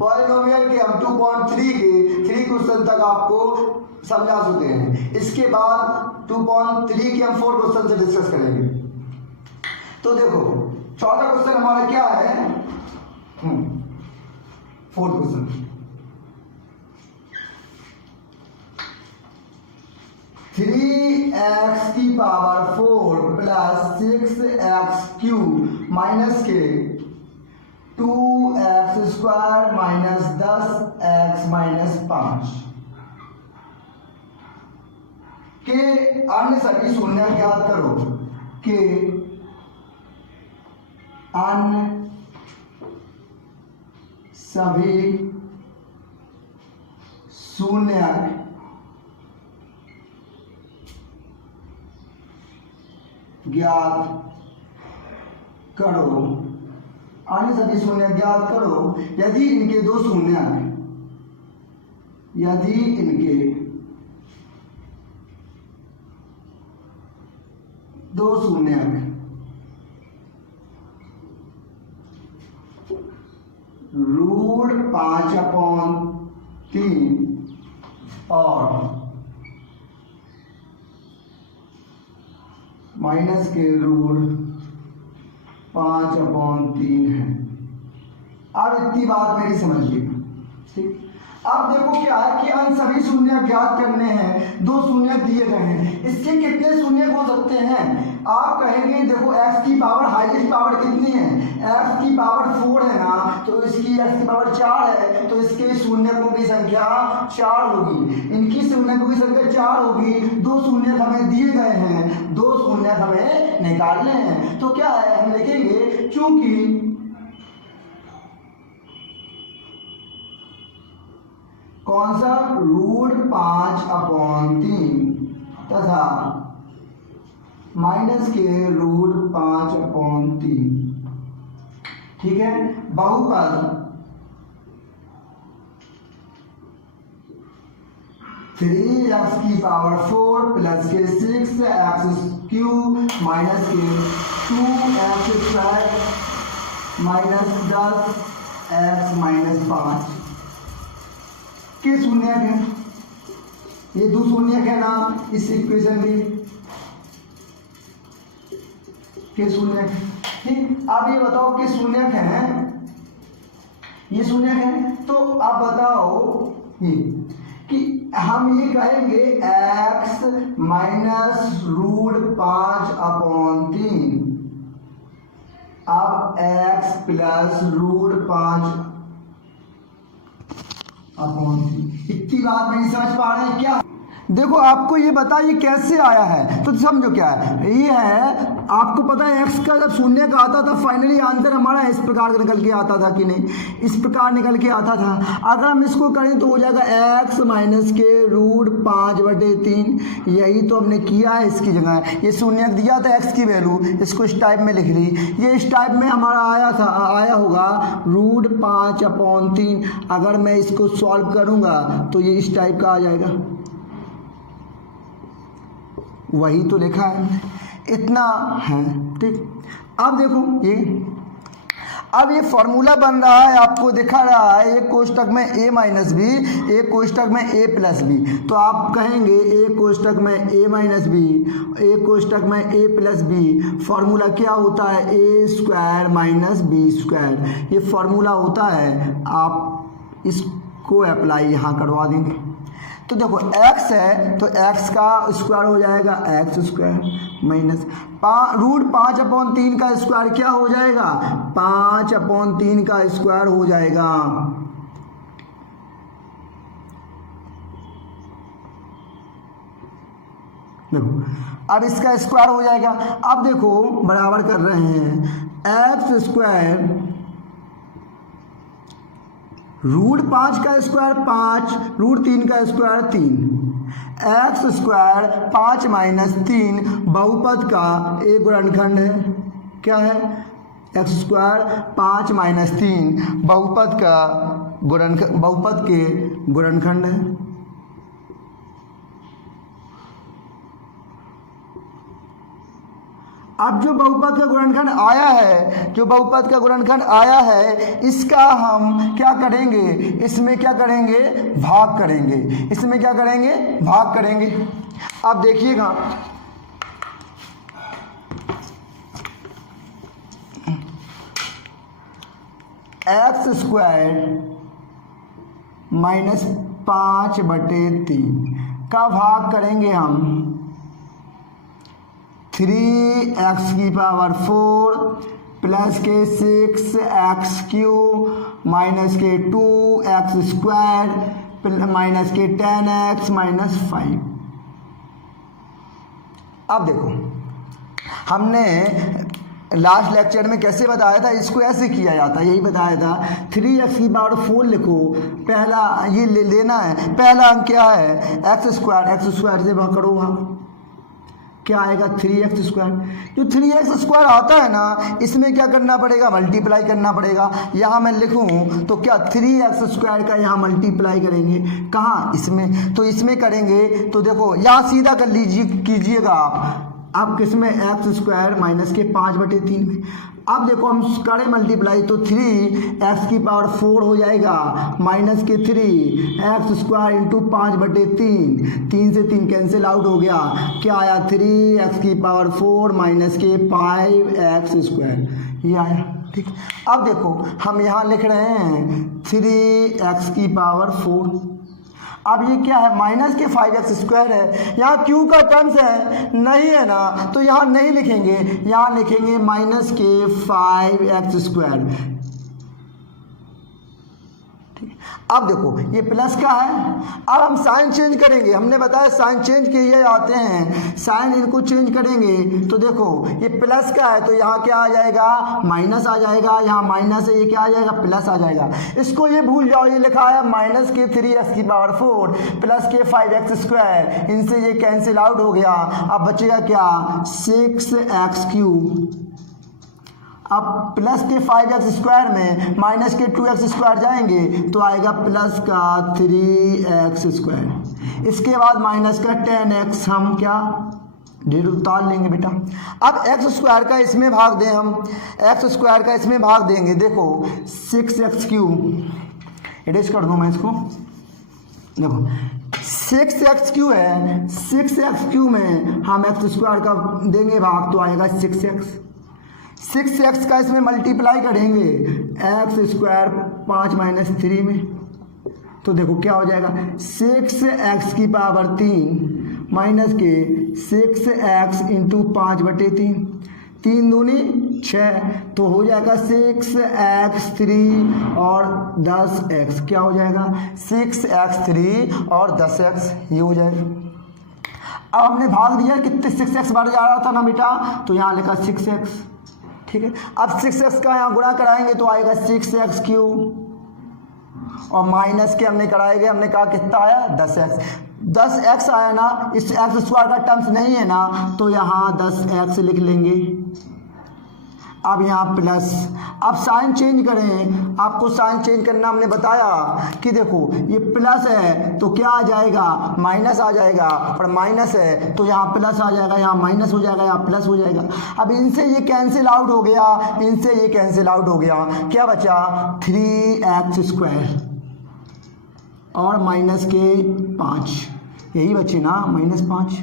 Polynomial के हम 2.3 के 3 क्वेश्चन तक आपको समझा चुके हैं। इसके बाद 2.3 के हम 4 क्वेश्चन से डिस्कस करेंगे। तो देखो चौथा क्वेश्चन हमारा क्या है, 4 क्वेश्चन। 3x की power 4 plus 6x cube minus के 2x square minus 10x minus 5 के अन्य सभी शून्य ज्ञात करो। के अन्य सभी शून्य ज्ञात करो। अन्य सभी शून्य ज्ञात करो यदि इनके दो शून्य रूट 5/3 और माइनस के रूट 5/3 है। अब इतनी बात मेरी समझिएगा, ठीक। अब देखो क्या है कि अन्य सभी शून्य ज्ञात करने हैं, दो शून्य दिए गए हैं, इसके कितने शून्य हो सकते हैं? आप कहेंगे देखो x की पावर हाईएस्ट पावर कितनी है, x की पावर 4 है ना, तो इसकी x की पावर 4 है, तो इसके शून्यकों की संख्या 4 होगी, इनकी शून्यकों की संख्या 4 होगी। दो शून्य हमें दिए गए हैं, दो शून्य हमें निकालने हैं। तो क्या है, हम लिखेंगे चूंकि कौन सा रूट 5/3 तथा माइनस के रूट 5/3, ठीक है। बहुपद 3x की पावर 4 प्लस के 6x क्यूब माइनस के 2x square minus 10x minus 5 के शून्य है। ये दो शून्य है ना, इस इक्वेशन के शून्य, ठीक। अब ये बताओ कि शून्य है, ये शून्य है, तो अब बताओ ये कि हम ये कहेंगे x माइनस रूट 5/3, अब x प्लस रूट 5/3। इतनी बात नहीं समझ पा रहे हैं क्या? देखो आपको ये बताइए कैसे आया है, तो समझो क्या है। ये है, आपको पता है x का जब शून्य का आता था फाइनली आंसर हमारा इस प्रकार निकल के आता था कि नहीं, इस प्रकार निकल के आता था। अगर हम इसको करें तो हो जाएगा x माइनस के रूट 5/3। यही तो हमने किया है इसकी जगह, ये शून्य दिया था x की वैल्यू, इसको इस टाइप में लिख ली। ये इस टाइप में हमारा आया होगा रूट 5/3। अगर मैं इसको सॉल्व करूँगा तो ये इस टाइप का आ जाएगा, वही तो लिखा है, इतना है, ठीक। अब देखो ये, अब ये फॉर्मूला बन रहा है, आपको दिखा रहा है एक कोष्टक में a माइनस बी, एक कोष्टक में a प्लस बी। तो आप कहेंगे एक कोष्टक में a माइनस बी, एक कोष्टक में a प्लस बी। फॉर्मूला क्या होता है, a square minus b square, ये फॉर्मूला होता है। आप इसको अप्लाई यहाँ करवा देंगे तो देखो x है तो x का स्क्वायर हो जाएगा x स्क्वायर माइनस रूट 5/3 का स्क्वायर क्या हो जाएगा, 5/3 का स्क्वायर हो जाएगा। देखो अब इसका स्क्वायर हो जाएगा। अब देखो बराबर कर रहे हैं x स्क्वायर रूट 5 का स्क्वायर 5, रूट 3 का स्क्वायर 3, एक्स स्क्वायर 5 माइनस 3 बहुपद का एक गुणनखंड है। क्या है, एक्स स्क्वायर 5 माइनस 3 बहुपद का बहुपद के गुणनखंड है। अब जो बहुपद का गुणनखंड आया है, जो बहुपद का गुणनखंड आया है, इसका हम क्या करेंगे, इसमें क्या करेंगे, भाग करेंगे। इसमें क्या करेंगे, भाग करेंगे। अब देखिएगा, एक्स स्क्वायर माइनस 5/3 का भाग करेंगे हम 3x की पावर 4 प्लस के 6x³ माइनस के 2x स्क्वायर माइनस के 10x माइनस 5। अब देखो, हमने लास्ट लेक्चर में कैसे बताया था, इसको ऐसे किया जाता है, यही बताया था। 3x की पावर 4 लिखो, पहला ये लेना है, पहला अंक क्या है, x स्क्वायर से भाग करो, वहाँ क्या आएगा, 3x स्क्वायर। जो 3x स्क्वायर आता है ना, इसमें क्या करना पड़ेगा, मल्टीप्लाई करना पड़ेगा। यहाँ मैं लिखूँ तो क्या 3x स्क्वायर का यहाँ मल्टीप्लाई करेंगे, कहाँ, इसमें, तो इसमें करेंगे तो देखो यहाँ सीधा कर कीजिएगा आप किस में, एक्स स्क्वायर माइनस के 5/3 में। अब देखो हम करें मल्टीप्लाई तो 3x की पावर 4 हो जाएगा माइनस के 3x स्क्वायर इंटू 5/3, 3 से 3 कैंसिल आउट हो गया, क्या आया, 3x की पावर 4 माइनस के 5x स्क्वायर, ये आया। ठीक, अब देखो हम यहाँ लिख रहे हैं 3x की पावर 4। अब ये क्या है, माइनस के 5x स्क्वायर है, यहाँ q का टर्म्स है, नहीं है ना, तो यहाँ नहीं लिखेंगे, यहाँ लिखेंगे माइनस के 5x स्क्वायर। अब देखो ये प्लस का है, अब हम साइन चेंज करेंगे, हमने बताया साइन चेंज किए जाते हैं, साइन इनको चेंज करेंगे तो देखो ये प्लस का है तो यहाँ क्या आ जाएगा, माइनस आ जाएगा, यहाँ माइनस है, ये क्या आ जाएगा, प्लस आ जाएगा। इसको ये भूल जाओ, ये लिखा है माइनस के 3x की पावर 4 प्लस के 5x स्क्वायर, इनसे ये कैंसिल आउट हो गया। अब बचेगा क्या, 6x³। अब प्लस के 5x स्क्वायर में माइनस के 2x स्क्वायर जाएंगे तो आएगा प्लस का 3x स्क्वायर। इसके बाद माइनस का 10x, हम क्या डेढ़ उतार लेंगे बेटा। अब x स्क्वायर का इसमें भाग दें, हम x स्क्वायर का इसमें भाग देंगे, देखो 6x³ एडिश कर दूँ मैं इसको, देखो 6x³ है, 6x³ में हम x स्क्वायर का देंगे भाग तो आएगा 6x। 6x का इसमें मल्टीप्लाई करेंगे एक्स स्क्वायर 5 माइनस 3 में, तो देखो क्या हो जाएगा, 6x की पावर 3 माइनस के 6x इंटू 5/3, 3 दूनी 6, तो हो जाएगा 6x3 और 10x, क्या हो जाएगा 6x3 और 10x, ये हो जाएगा। अब हमने भाग दिया, कितने 6x बढ़ जा रहा था ना बेटा, तो यहाँ लिखा 6x, ठीक है। अब 6x का यहाँ गुणा कराएंगे तो आएगा 6x³ और माइनस के हमने कराएंगे, हमने कहा कितना आया 10x, 10x आया ना, इस x स्क्वायर का टर्म्स नहीं है ना, तो यहाँ 10x लिख लेंगे। अब यहाँ प्लस, अब साइन चेंज करें, आपको साइन चेंज करना हमने बताया कि देखो ये प्लस है तो क्या आ जाएगा, माइनस आ जाएगा, और माइनस है तो यहाँ प्लस आ जाएगा, यहाँ माइनस हो जाएगा, यहाँ प्लस हो जाएगा। अब इनसे ये कैंसिल आउट हो गया, इनसे ये कैंसिल आउट हो गया, क्या बचा 3x स्क्वायर और माइनस के 5, यही बचे ना -5।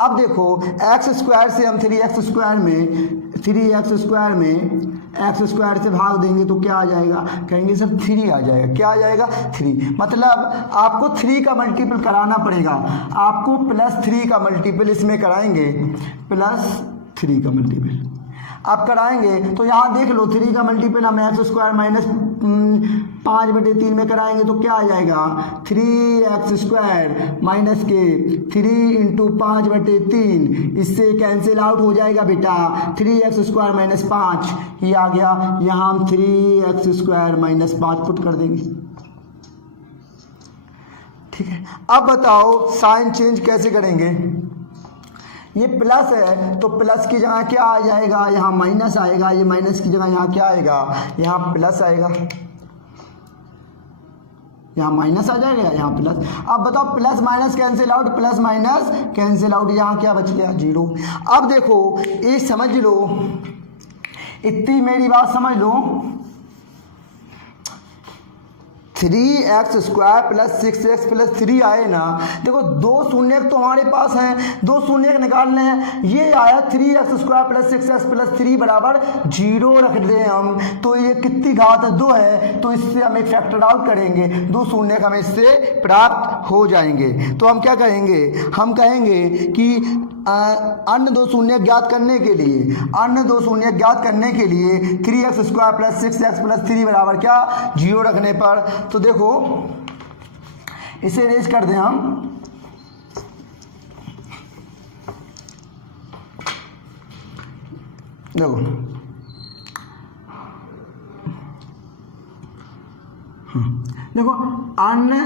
अब देखो x स्क्वायर से हम 3x स्क्वायर में x स्क्वायर से भाग देंगे तो क्या आ जाएगा, कहेंगे सर 3 आ जाएगा, क्या आ जाएगा 3, मतलब आपको 3 का मल्टीपल कराना पड़ेगा, आपको +3 का मल्टीपल इसमें कराएंगे, +3 का मल्टीपल आप कराएंगे तो यहाँ देख लो 3 का मल्टीपल हम एक्स स्क्वायर माइनस 5/3 में कराएंगे तो क्या आ जाएगा 3x स्क्वायर माइनस के 3 इंटू 5/3, इससे कैंसिल आउट हो जाएगा बेटा 3x स्क्वायर माइनस 5, ये आ गया। यहाँ हम 3x स्क्वायर माइनस 5 पुट कर देंगे, ठीक है। अब बताओ साइन चेंज कैसे करेंगे, ये प्लस है तो प्लस की जगह क्या आ जाएगा, यहाँ माइनस आएगा, ये माइनस की जगह यहाँ क्या आएगा, यहाँ प्लस आएगा। यहाँ माइनस आ जाएगा, यहाँ प्लस। अब बताओ plus minus cancel out, plus minus cancel out, यहाँ क्या बच गया 0। अब देखो ये समझ लो, इतनी मेरी बात समझ लो, 3x square plus 6x plus 3 आए ना, देखो दो शून्य तो हमारे पास हैं, दो शून्य निकालने हैं। ये आया 3x square plus 6x plus 3 बराबर 0 रख दें हम, तो ये कितनी घात है 2 है, तो इससे हम एक फैक्टर आउट करेंगे, दो शून्य हमें इससे प्राप्त हो जाएंगे। तो हम क्या कहेंगे, हम कहेंगे कि अन्य दो शून्य ज्ञात करने के लिए, अन्य दो शून्य ज्ञात करने के लिए 3x square plus 6x plus 3 बराबर क्या 0 रखने पर, तो देखो इसे रेज कर दें हम, देखो देखो अन्य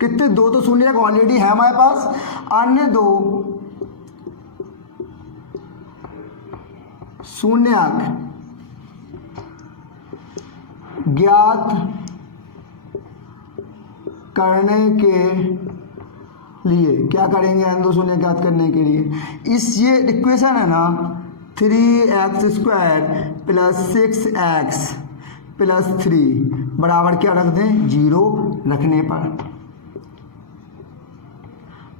कितने, दो तो शून्य ऑलरेडी है हमारे पास, अन्य दो शून्यक ज्ञात करने के लिए क्या करेंगे, अन्य दो शून्य ज्ञात करने के लिए इस ये इक्वेशन है ना 3x square plus 6x plus 3 बराबर क्या रख दें 0 रखने पर।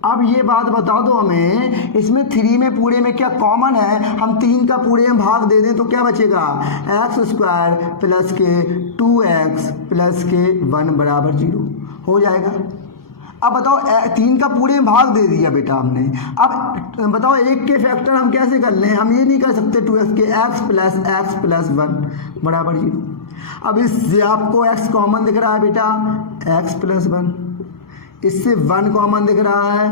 अब ये बात बता दो हमें, इसमें 3 में पूरे में क्या कॉमन है, हम 3 का पूरे में भाग दे दें तो क्या बचेगा, x स्क्वायर प्लस के 2x प्लस के 1 बराबर 0 हो जाएगा। अब बताओ 3 का पूरे में भाग दे दिया बेटा हमने, अब बताओ एक के फैक्टर हम कैसे कर लें, हम ये नहीं कर सकते 2x के x प्लस 1 बराबर 0। अब इससे आपको x कॉमन दिख रहा है बेटा, x प्लस 1, इससे 1 कॉमन दिख रहा है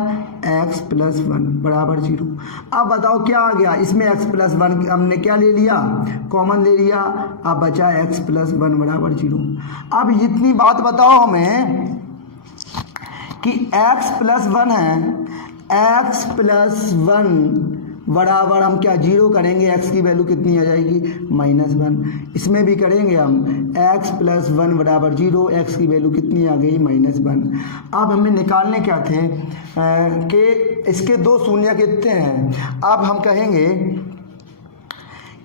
x प्लस 1 बराबर 0। अब बताओ क्या आ गया, इसमें x प्लस 1 हमने क्या ले लिया, कॉमन ले लिया, अब बचा x प्लस 1 बराबर 0। अब इतनी बात बताओ हमें कि x प्लस 1 है, x प्लस 1 बराबर हम क्या 0 करेंगे, x की वैल्यू कितनी आ जाएगी -1। इसमें भी करेंगे हम x प्लस 1 बराबर 0, x की वैल्यू कितनी आ गई -1। अब हमें निकालने क्या थे कि इसके दो शून्य कितने हैं। अब हम कहेंगे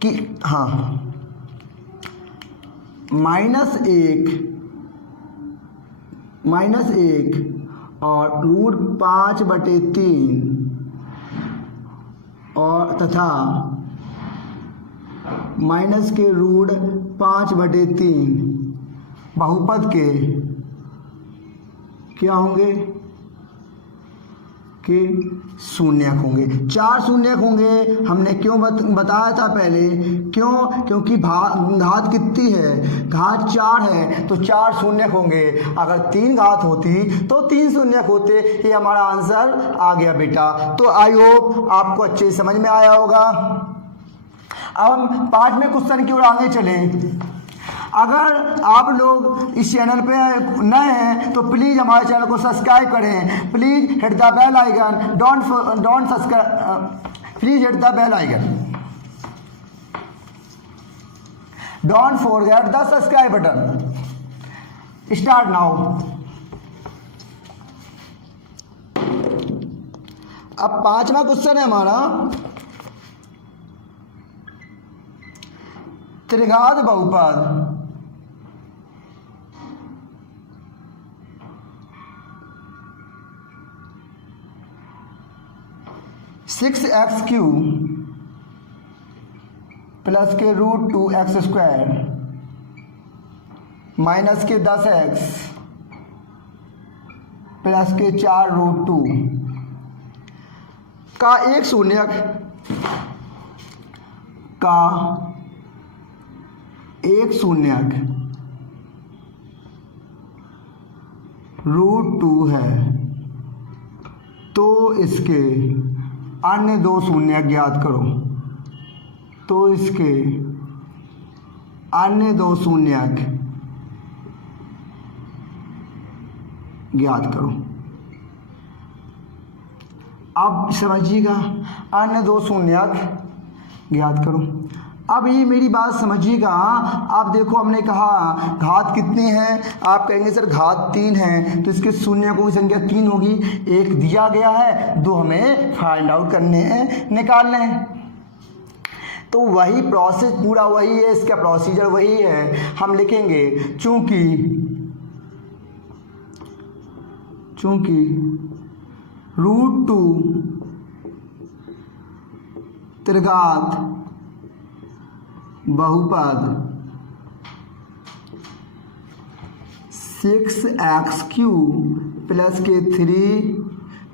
कि हाँ -1 और √5/3 और तथा माइनस के √5/3 बहुपद के क्या होंगे कि शून्यक होंगे, 4 शून्यक होंगे। हमने क्यों बताया था पहले, क्योंकि घात कितनी है, घात 4 है, तो 4 शून्यक होंगे। अगर 3 घात होती तो 3 शून्यक होते। ये हमारा आंसर आ गया बेटा। तो आई होप आपको अच्छे समझ में आया होगा। अब हम 5वें क्वेश्चन की ओर आगे चलें। अगर आप लोग इस चैनल पे नए हैं तो प्लीज़ हमारे चैनल को सब्सक्राइब करें। Please hit the bell icon, don't subscribe, please hit the bell icon, don't forget the subscribe button. Start now. अब 5वां क्वेश्चन है हमारा, त्रिघात बहुपद 6x³ प्लस के √2x² माइनस के 10x प्लस के 4√2 का एक शून्यक का एक शून्यक √2 है, तो इसके अन्य दो शून्यक ज्ञात करो। तो इसके अन्य दो शून्यक ज्ञात करो। अब समझिएगा, अन्य दो शून्यक ज्ञात करो। अब ये मेरी बात समझिएगा। आप देखो हमने कहा घात कितनी है, आप कहेंगे सर घात 3 है, तो इसके शून्यकों की संख्या 3 होगी। एक दिया गया है, 2 हमें फाइंड आउट करने हैं, निकालने हैं। तो वही प्रोसेस पूरा वही है, इसका प्रोसीजर वही है। हम लिखेंगे चूंकि √2 त्रिघात बहुपद 6x³ प्लस के 3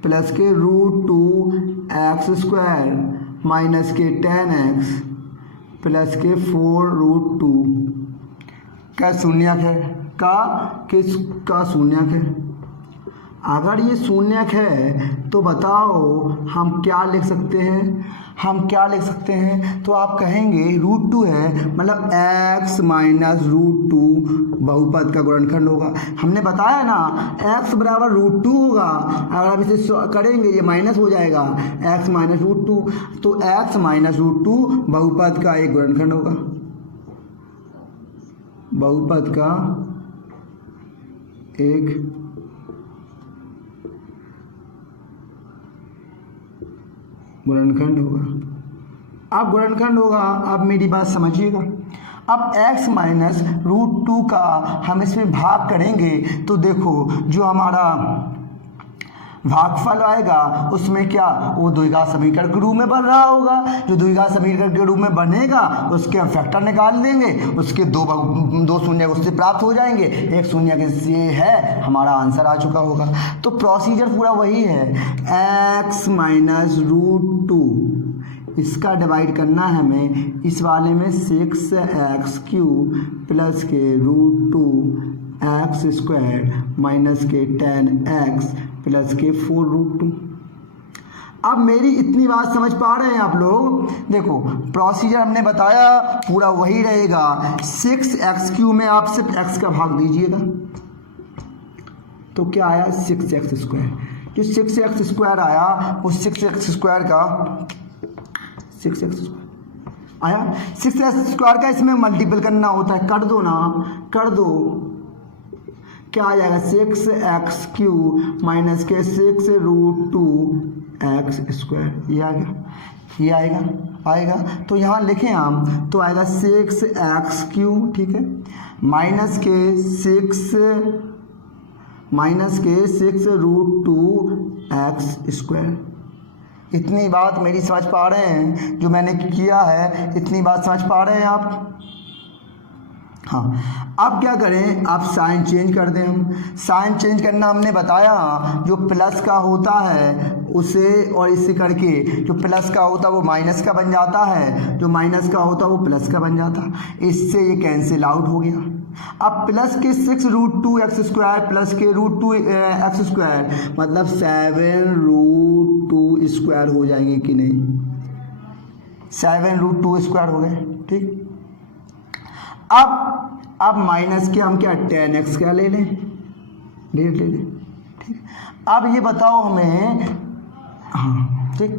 प्लस के √2x² माइनस के 10x प्लस के 4√2 का शून्यक है, किसका शून्यक है। अगर ये शून्यक है तो बताओ हम क्या लिख सकते हैं, तो आप कहेंगे √2 है मतलब x माइनस √2 बहुपद का गुणनखंड होगा। हमने बताया ना x बराबर √2 होगा, अगर आप इसे करेंगे ये माइनस हो जाएगा x माइनस √2, तो x माइनस √2 बहुपद का एक गुणनखंड होगा, बहुपद का एक गुणनखंड होगा। अब गुणनखंड होगा, अब मेरी बात समझिएगा। अब x माइनस √2 का हम इसमें भाग करेंगे तो देखो जो हमारा भागफल आएगा उसमें क्या, वो द्विघात समीकरण के रूप में बन रहा होगा। जो द्विघात समीकरण के रूप में बनेगा उसके हम फैक्टर निकाल देंगे, उसके दो शून्य उससे प्राप्त हो जाएंगे, एक शून्य से है, हमारा आंसर आ चुका होगा। तो प्रोसीजर पूरा वही है, x माइनस √2 इसका डिवाइड करना है हमें इस वाले में 6x³ प्लस के √2x² माइनस के 10x प्लस के 4√2। अब मेरी इतनी बात समझ पा रहे हैं आप लोग। देखो प्रोसीजर हमने बताया पूरा वही रहेगा। 6x³ में आप सिर्फ x का भाग दीजिएगा तो क्या आया 6x²। जो 6x² आया वो 6x² का 6x² आया। 6x² का इसमें मल्टीपल करना होता है, कर दो ना, कर दो, क्या आ जाएगा 6x³ माइनस के 6√2x², ये आ गया, ये आएगा। तो यहाँ लिखें हम तो आएगा 6x³, ठीक है, माइनस के 6√2x²। इतनी बात मेरी समझ पा रहे हैं, जो मैंने किया है इतनी बात समझ पा रहे हैं आप। हाँ, अब क्या करें, आप साइन चेंज कर दें। हम साइन चेंज करना हमने बताया, जो प्लस का होता है उसे और इसे करके जो प्लस का होता है वो माइनस का बन जाता है, जो माइनस का होता है वो प्लस का बन जाता है, इससे ये कैंसिल आउट हो गया। अब प्लस के 6√2x² प्लस के √2x² मतलब 7√2² हो जाएंगे कि नहीं, 7√2² हो गए, ठीक। अब माइनस के हम क्या 10x क्या ले लें, ले लें, ठीक। अब ये बताओ हमें, हाँ ठीक,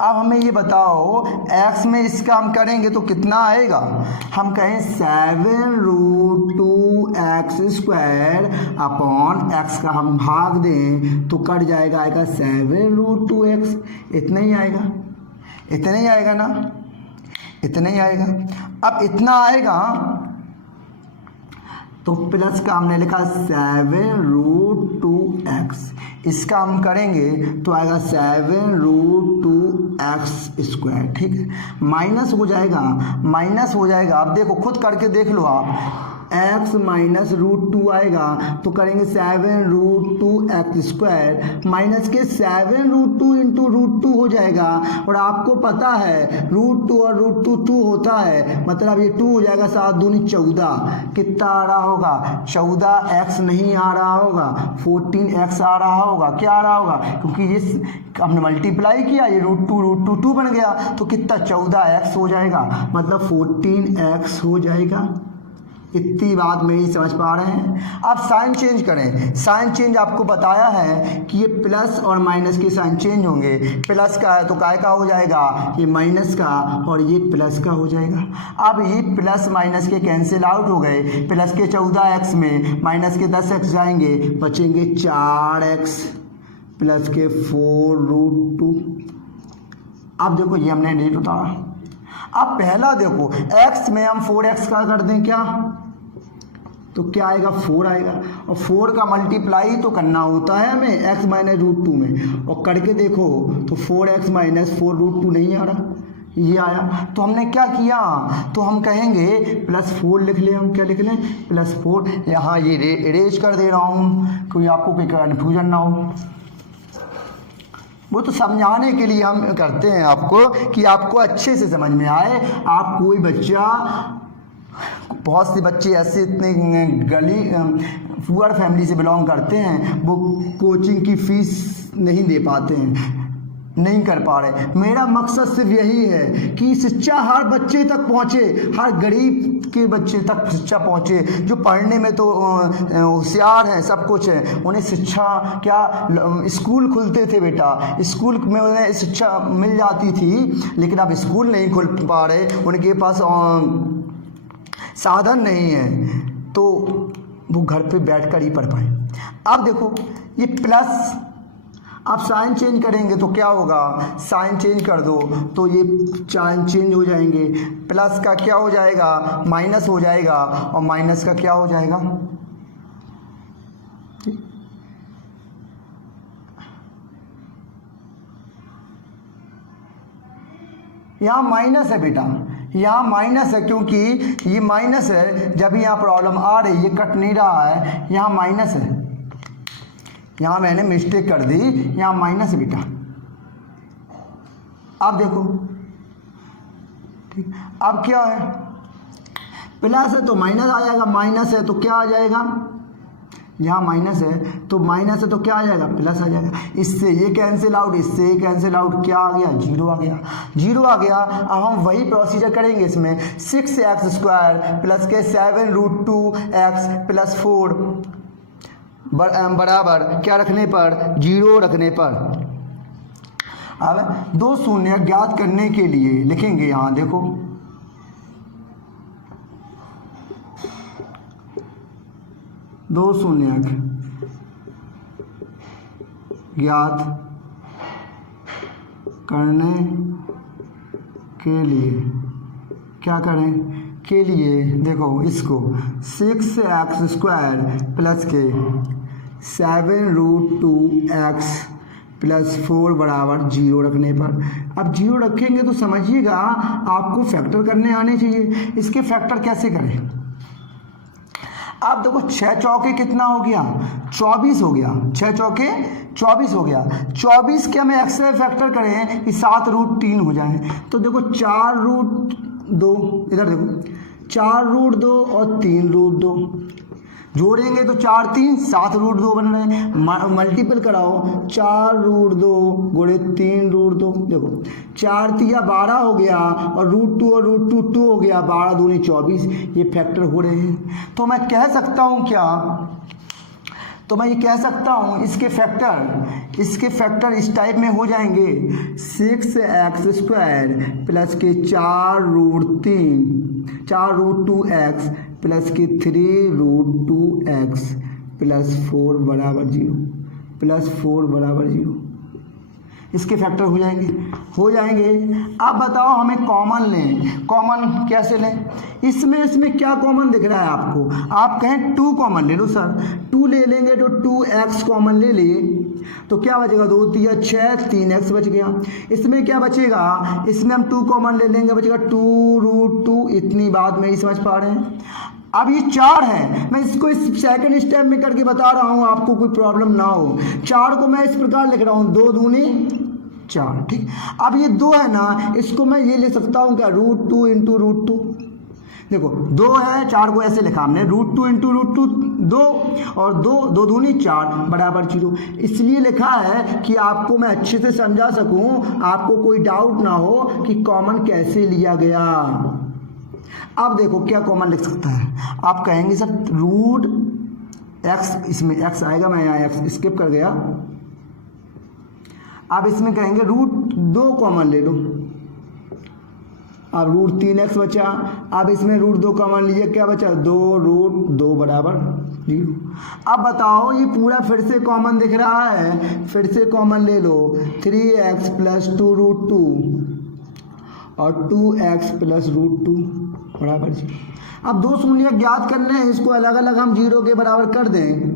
अब हमें ये बताओ x में इसका हम करेंगे तो कितना आएगा। हम कहें 7√2x² अपॉन x का हम भाग दें तो कट जाएगा, आएगा 7√2x। इतना ही आएगा, इतना ही आएगा ना, इतना ही आएगा। अब इतना आएगा तो प्लस का हमने लिखा 7√2x, इसका हम करेंगे तो आएगा 7√2x², ठीक है। माइनस हो जाएगा, माइनस हो जाएगा। आप देखो खुद करके देख लो आप, x माइनस √2 आएगा तो करेंगे 7√2x² माइनस के 7√2 इंटू √2 हो जाएगा। और आपको पता है √2 और √2 2 होता है, मतलब ये 2 हो जाएगा, 7 दूनी 14। कितना आ रहा होगा, 14x नहीं आ रहा होगा, 14x आ रहा होगा। क्या आ रहा होगा, क्योंकि ये हमने मल्टीप्लाई किया, ये √2 2 बन गया तो कितना 14x हो जाएगा, मतलब 14x हो जाएगा। इतनी बात मेरी समझ पा रहे हैं। अब साइन चेंज करें, साइन चेंज आपको बताया है कि ये प्लस और माइनस के साइन चेंज होंगे। प्लस का है तो काय का हो जाएगा, ये माइनस का, और ये प्लस का हो जाएगा। अब ये प्लस माइनस के कैंसिल आउट हो गए, प्लस के 14x में माइनस के 10x जाएंगे, बचेंगे 4x प्लस के 4√2। अब देखो ये हमने रेट उतारा। अब पहला देखो x में हम 4x का कर दें क्या, तो क्या आएगा, 4 आएगा, और 4 का मल्टीप्लाई तो करना होता है हमें x माइनस √2 में, और करके देखो तो 4x माइनस 4√2 नहीं आ रहा, ये आया। तो हमने क्या किया, तो हम कहेंगे +4 लिख लें। हम क्या लिख लें, +4। यहाँ ये इरेज कर दे रहा हूँ, कोई आपको कोई कन्फ्यूजन ना हो, वो तो समझाने के लिए हम करते हैं आपको, कि आपको अच्छे से समझ में आए। आप कोई बच्चा, बहुत से बच्चे ऐसे इतने गली पुअर फैमिली से बिलोंग करते हैं, वो कोचिंग की फीस नहीं दे पाते हैं, नहीं कर पा रहे। मेरा मकसद सिर्फ यही है कि शिक्षा हर बच्चे तक पहुँचे, हर गरीब के बच्चे तक शिक्षा पहुँचे। जो पढ़ने में तो होशियार हैं, सब कुछ है, उन्हें शिक्षा क्या, स्कूल खुलते थे बेटा, स्कूल में उन्हें शिक्षा मिल जाती थी, लेकिन अब स्कूल नहीं खुल पा रहे, उनके पास साधन नहीं है, तो वो घर पे बैठकर ही पढ़ पाए। अब देखो ये प्लस, आप साइन चेंज करेंगे तो क्या होगा, साइन चेंज कर दो तो ये साइन चेंज हो जाएंगे। प्लस का क्या हो जाएगा, माइनस हो जाएगा, और माइनस का क्या हो जाएगा, यहाँ माइनस है बेटा, यहाँ माइनस है, क्योंकि ये माइनस है। जब यहाँ प्रॉब्लम आ रही है, कट नहीं रहा है, यहाँ माइनस है, यहाँ मैंने मिस्टेक कर दी, यहाँ माइनस है बेटा। अब देखो ठीक, अब क्या है, प्लस है तो माइनस आ जाएगा, माइनस है तो क्या आ जाएगा, यहाँ माइनस है तो माइनस है तो क्या आ जाएगा, प्लस आ जाएगा। इससे ये कैंसिल आउट, इससे ये कैंसिल आउट, क्या आ गया, 0 आ गया, 0 आ गया। अब हम वही प्रोसीजर करेंगे इसमें, 6x² प्लस के 7√2x प्लस 4 बराबर क्या रखने पर, 0 रखने पर। अब दो शून्य ज्ञात करने के लिए लिखेंगे, यहाँ देखो दो शून्य ज्ञात करने के लिए क्या करें, के लिए देखो इसको 6x² प्लस के 7√2x प्लस 4 बराबर 0 रखने पर। अब 0 रखेंगे तो समझिएगा आपको फैक्टर करने आने चाहिए। इसके फैक्टर कैसे करें, आप देखो 6 चौके कितना हो गया, 24 हो गया, 6 चौके 24 हो गया। 24 के हमें x से फैक्टर करें कि 7√3 हो जाए, तो देखो 4√2, इधर देखो 4√2 और 3√2 जोड़ेंगे तो 4 3 7√2 बन रहे हैं। मल्टीपल कराओ, 4√2 गुणे 3√2, देखो 4 3 12 हो गया, और √2 और √2 2 हो गया, 12 दूनी 24, ये फैक्टर हो रहे हैं। तो मैं कह सकता हूँ क्या, तो मैं ये कह सकता हूँ इसके फैक्टर इस टाइप में हो जाएंगे, 6x² प्लस के 4√2x प्लस के 3√2x प्लस 4 बराबर 0, प्लस 4 बराबर 0, इसके फैक्टर हो जाएंगे। अब बताओ हमें कॉमन लें, कॉमन कैसे लें, इसमें क्या कॉमन दिख रहा है आपको, आप कहें 2 कॉमन ले लो सर, 2 ले लेंगे तो 2x कॉमन ले लिए तो क्या बचेगा, 2 3 6 3x बच गया। इसमें क्या बचेगा, इसमें हम 2 कॉमन ले लेंगे, बचेगा 2√2। इतनी बात मेरी समझ पा रहे हैं। अब ये 4 है, मैं इसको इस सेकंड स्टेप में करके बता रहा हूँ, आपको कोई प्रॉब्लम ना हो। 4 को मैं इस प्रकार लिख रहा हूँ, 2 दूनी 4, ठीक। अब ये 2 है ना, इसको मैं ये ले सकता हूँ क्या, √2 इंटू √2। देखो 2 है, 4 को ऐसे लिखा हमने, √2 इंटू √2 2, और 2 दूनी 4 बराबर 0। इसलिए लिखा है कि आपको मैं अच्छे से समझा सकूं, आपको कोई डाउट ना हो कि कॉमन कैसे लिया गया। अब देखो क्या कॉमन लिख सकता है, आप कहेंगे सर रूट एक्स, इसमें एक्स आएगा, मैं यहाँ एक्स स्किप कर गया। अब इसमें कहेंगे रूट 2 कॉमन ले लो, अब रूट 3x बचा। अब इसमें रूट 2 कॉमन लीजिए, क्या बचा 2 रूट 2 बराबर 0। अब बताओ ये पूरा फिर से कॉमन दिख रहा है, फिर से कॉमन ले लो 3x प्लस 2 रूट 2 और 2x प्लस रूट 2 बराबर 0। अब दो शून्य ज्ञात करने हैं, इसको अलग अलग हम 0 के बराबर कर दें।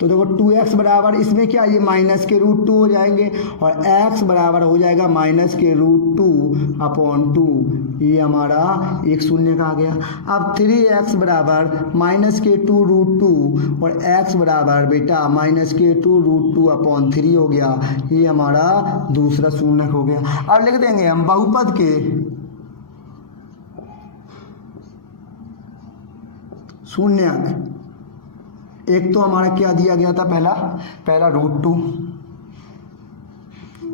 तो देखो 2x बराबर इसमें क्या, ये माइनस के रूट 2 हो जाएंगे और x बराबर हो जाएगा माइनस के रूट 2 अपॉन 2, ये हमारा एक शून्य का आ गया। अब 3x बराबर माइनस के 2 रूट 2 और x बराबर बेटा माइनस के 2 रूट 2 अपॉन 3 हो गया, ये हमारा दूसरा शून्य हो गया। अब लिख देंगे हम बहुपद के शून्यक। एक तो हमारा क्या दिया गया था, पहला रूट 2,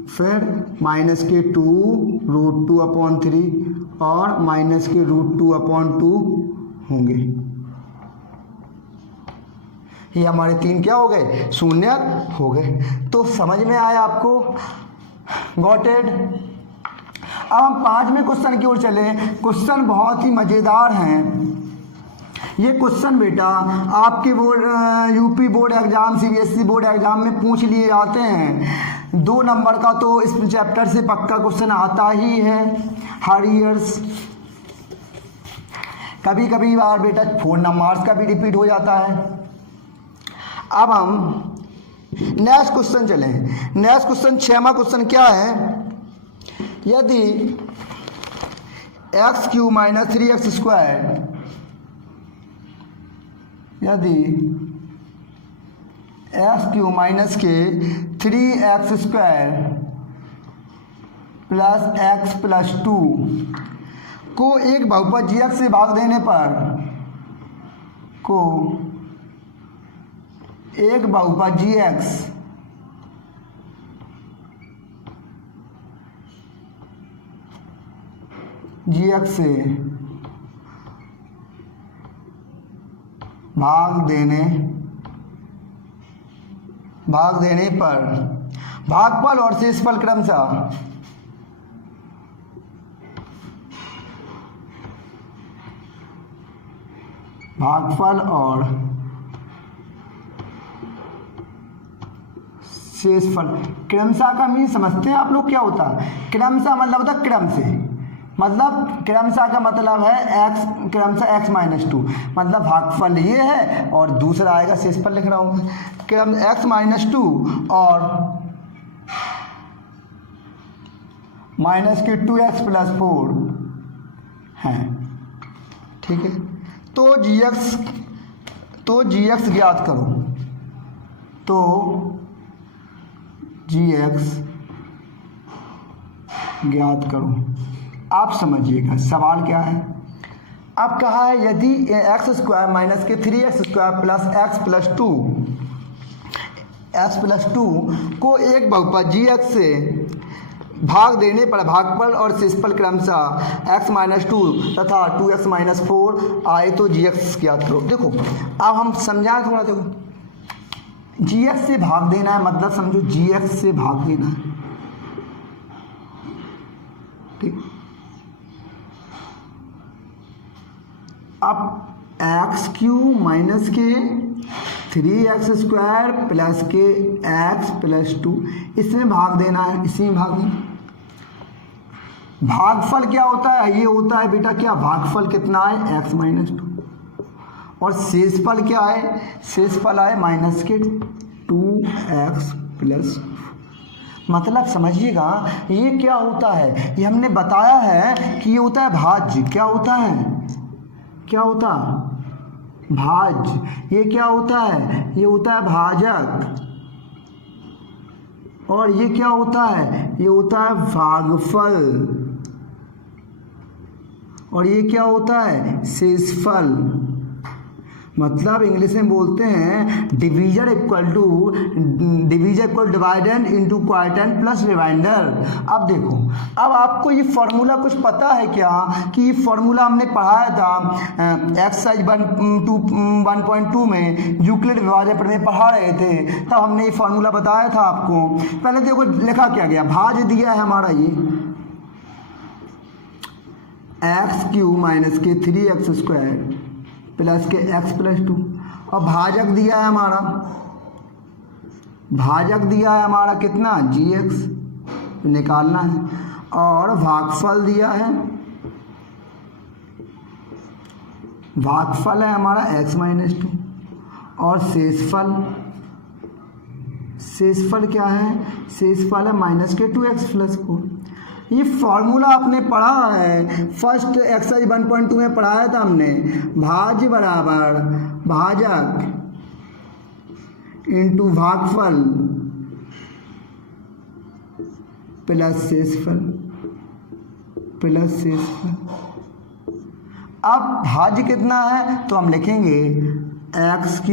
फिर माइनस के 2 रूट 2 अपॉन 3 और माइनस के रूट 2 अपॉन 2 होंगे। ये हमारे 3 क्या हो गए, शून्य हो गए। तो समझ में आया आपको, गॉट इट। अब हम 5वें क्वेश्चन की ओर चले। क्वेश्चन बहुत ही मज़ेदार हैं। ये क्वेश्चन बेटा आपके board UP board exam, CBSE board exam में पूछ लिए जाते हैं। 2 नंबर का तो इस चैप्टर से पक्का क्वेश्चन आता ही है हर ईयर्स। कभी कभी बार बेटा 4 नंबर्स का भी रिपीट हो जाता है। अब हम नेक्स्ट क्वेश्चन चलें। नेक्स्ट क्वेश्चन 6वां क्वेश्चन क्या है, यदि x³ माइनस 3x स्क्वायर, यदि x³ माइनस के 3x square plus x plus 2 को एक बहुपद gx से भाग देने पर, को एक बहुपद gx से भाग देने पर भागफल और शेषफल क्रमशः भागफल और शेषफल क्रमशः का मीन समझते हैं आप लोग क्या होता है? क्रमशः मतलब होता है क्रम से, मतलब क्रमशः का मतलब है x, क्रमशः x माइनस 2, मतलब भागफल ये है और दूसरा आएगा शेषफल लिख रहा हूँ, क्रम x माइनस 2 और माइनस के 2x प्लस 4 हैं, ठीक है। तो gx ज्ञात करो, तो gx ज्ञात करो। आप समझिएगा सवाल क्या है। अब कहा है यदि x² माइनस के 3x square plus x plus 2 को एक बहुपद gx से भाग देने पर भागफल और शेषफल क्रमशः x माइनस 2 तथा 2x माइनस 4 आए तो gx ज्ञात करो। देखो अब हम समझाएं थोड़ा, देखो gx से भाग देना है मतलब समझो gx से भाग देना है, ठीक। अब x³ माइनस के 3x स्क्वायर प्लस के x प्लस 2 इसमें भाग देना है, इसमें भाग देना। भागफल क्या होता है? ये होता है बेटा क्या, भागफल कितना है x माइनस 2 और शेषफल क्या है? शेषफल है माइनस के 2x प्लस, मतलब समझिएगा ये क्या होता है, ये हमने बताया है कि ये होता है भाज्य। क्या होता है? क्या होता? भाज्य। ये क्या होता है? ये होता है भाजक। और ये क्या होता है? ये होता है भागफल। और ये क्या होता है? शेषफल। मतलब इंग्लिश में बोलते हैं divisor equal dividend into quotient plus remainder. अब देखो, अब आपको ये फॉर्मूला कुछ पता है क्या कि ये फॉर्मूला हमने पढ़ाया था एक्सरसाइज 1.2 में यूक्लिड विभाजन में पढ़ा रहे थे, तब हमने ये फॉर्मूला बताया था आपको। पहले देखो लिखा क्या गया, भाज दिया है हमारा ये एक्स क्यू माइनस के 3x² प्लस के x प्लस 2, और भाजक दिया है हमारा, कितना gx निकालना है, और भागफल दिया है, हमारा x माइनस 2, और शेषफल क्या है, शेषफल है माइनस के 2x प्लस 4। ये फॉर्मूला आपने पढ़ा है, फर्स्ट एक्सरसाइज 1.2 में पढ़ाया था हमने, भाज बराबर भाजक इंटू भागफल प्लस शेषफल। अब भाज्य कितना है तो हम लिखेंगे x³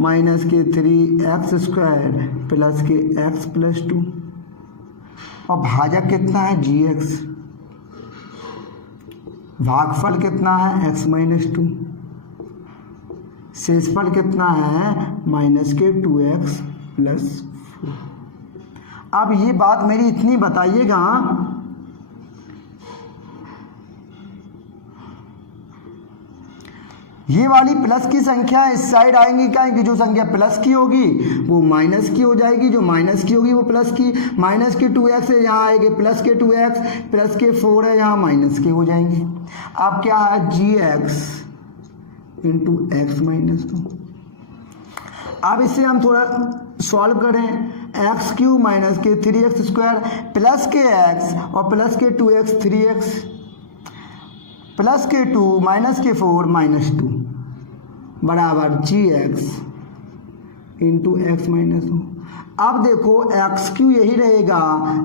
माइनस के 3x² प्लस के x प्लस 2, और भाजक कितना है gx, भागफल कितना है x माइनस 2, शेषफल कितना है माइनस के 2x प्लस 4। अब ये बात मेरी इतनी बताइएगा, ये वाली प्लस की संख्या इस साइड आएंगी क्या, कि जो संख्या प्लस की होगी वो माइनस की हो जाएगी, जो माइनस की होगी वो प्लस की, माइनस के 2x है यहाँ आएंगे प्लस के 2x, प्लस के 4 है यहाँ माइनस के हो जाएंगे। अब क्या है gx इंटू एक्स माइनस 2। अब इसे हम थोड़ा सॉल्व करें, x³ माइनस के 3x² प्लस के x और प्लस के 2x 3x प्लस के 2 माइनस के 4 माइनस 2 बराबर gx इंटू एक्स माइनस 2। अब देखो x³ यही रहेगा,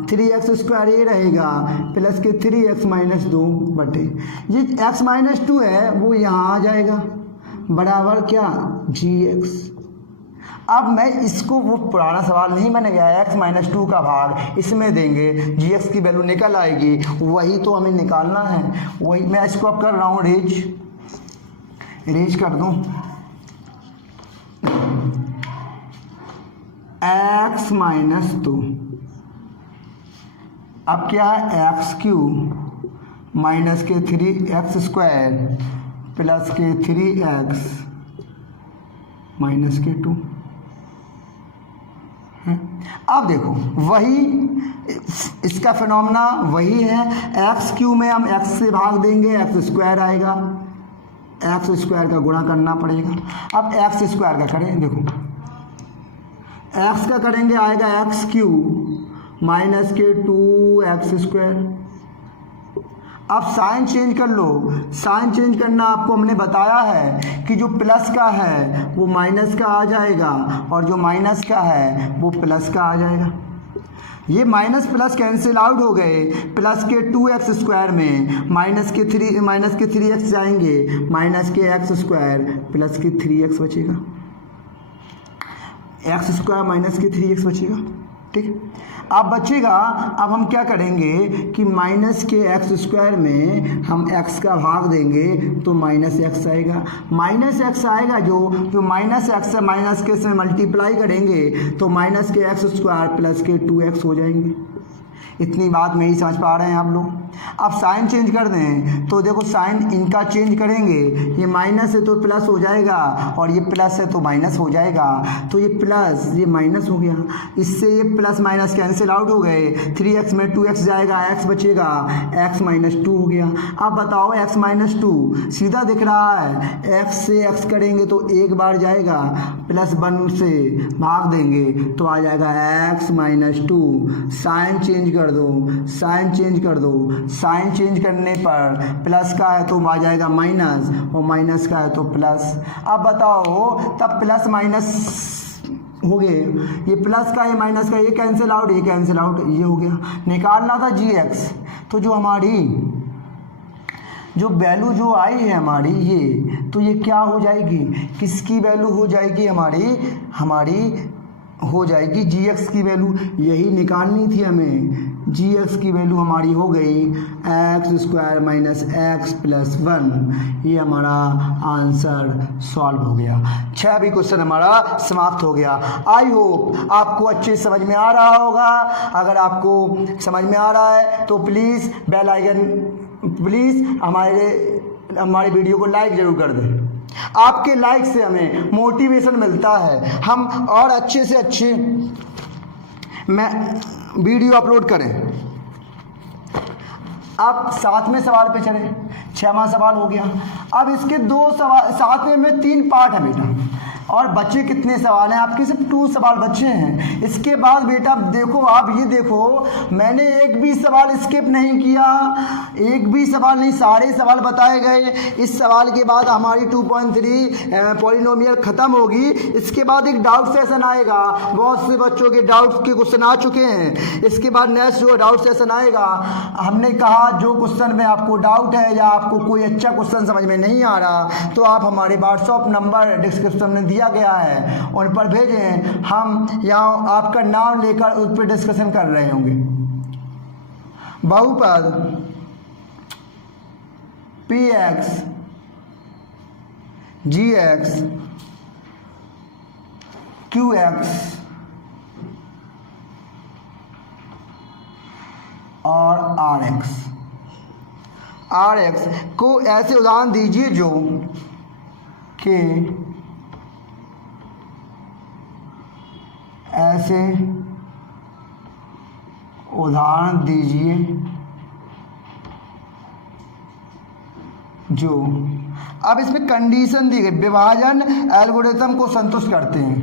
3x² ये रहेगा, प्लस के 3x माइनस 2 बटे ये x माइनस 2 है वो यहाँ आ जाएगा, बराबर क्या gx। अब मैं इसको, वो पुराना सवाल नहीं बन गया, x माइनस 2 का भाग इसमें देंगे, gx की वैल्यू निकल आएगी, वही तो हमें निकालना है, वही मैं इसको अब कर रहा हूँ रेज कर दूँ, x माइनस 2, अब क्या है x³ माइनस के 3x² प्लस के 3x माइनस के 2। अब देखो वही इसका फिनोमेना वही है, x³ में हम x से भाग देंगे, x² आएगा, x² का गुणा करना पड़ेगा। अब x² का करें, देखो x का करेंगे आएगा x³ माइनस के 2x²। अब साइन चेंज कर लो, साइन चेंज करना आपको हमने बताया है कि जो प्लस का है वो माइनस का आ जाएगा, और जो माइनस का है वो प्लस का आ जाएगा। ये माइनस प्लस कैंसिल आउट हो गए, प्लस के 2x² में माइनस के 3x जाएंगे, माइनस के x² प्लस के 3x बचेगा, x² माइनस के 3x बचेगा, ठीक। अब बचेगा, अब हम क्या करेंगे कि माइनस के x² में हम x का भाग देंगे तो माइनस x आएगा, माइनस x आएगा, जो माइनस x है माइनस के से मल्टीप्लाई करेंगे तो माइनस के x² प्लस के 2x हो जाएंगे। इतनी बात नहीं समझ पा रहे हैं आप लोग। अब साइन चेंज कर दें तो देखो साइन इनका चेंज करेंगे, ये माइनस है तो प्लस हो जाएगा, और ये प्लस है तो माइनस हो जाएगा, तो ये प्लस ये माइनस हो गया, इससे ये प्लस माइनस कैंसिल आउट हो गए, 3x में 2x जाएगा, x बचेगा, x माइनस 2 हो गया। अब बताओ x माइनस 2 सीधा दिख रहा है, x से x करेंगे तो एक बार जाएगा, प्लस 1 से भाग देंगे तो आ जाएगा x माइनस 2। साइन चेंज कर दो, साइन चेंज कर दो, साइन चेंज करने पर प्लस का है तो आ जाएगा माइनस, और माइनस का है तो प्लस। अब बताओ तब प्लस माइनस हो गए, ये प्लस का ये माइनस का ये कैंसिल आउट, ये कैंसिल आउट, ये हो गया। निकालना था gx, तो जो हमारी जो वैल्यू जो आई है हमारी ये, तो ये क्या हो जाएगी, किसकी वैल्यू हो जाएगी, हमारी हो जाएगी gx की वैल्यू, यही निकालनी थी हमें। gx की वैल्यू हमारी हो गई x² माइनस x प्लस 1। ये हमारा आंसर सॉल्व हो गया। 6 भी क्वेश्चन हमारा समाप्त हो गया। आई होप आपको अच्छे समझ में आ रहा होगा। अगर आपको समझ में आ रहा है तो प्लीज़ बेल आइकन, प्लीज़ हमारे वीडियो को लाइक ज़रूर कर दें। आपके लाइक से हमें मोटिवेशन मिलता है, हम और अच्छे से अच्छे वीडियो अपलोड करें। अब 7वें सवाल पे चले। 6वां सवाल हो गया। अब इसके 2 सवाल, 7वें में 3 पार्ट है बेटा, और बच्चे कितने सवाल हैं आपके, सिर्फ 2 सवाल बच्चे हैं। इसके बाद बेटा देखो, आप ये देखो, मैंने एक भी सवाल स्किप नहीं किया, एक भी सवाल नहीं, सारे सवाल बताए गए। इस सवाल के बाद हमारी 2.3 पॉलिनोमियल ख़त्म होगी। इसके बाद एक डाउट सेशन आएगा, बहुत से बच्चों के डाउट्स के क्वेश्चन आ चुके हैं। इसके बाद नेक्स्ट जो डाउट सेशन आएगा, हमने कहा जो क्वेश्चन में आपको डाउट है या आपको कोई अच्छा क्वेश्चन समझ में नहीं आ रहा, तो आप हमारे व्हाट्सएप नंबर डिस्क्रिप्शन में दिया गया है, उन पर भेजें। हम यहाँ आपका नाम लेकर उस पर डिस्कशन कर रहे होंगे। बहुपद px gx qx और rx को ऐसे उदाहरण दीजिए जो कि ऐसे उदाहरण दीजिए जो, अब इसमें कंडीशन दी गई, विभाजन एल्गोरिथम को संतुष्ट करते हैं।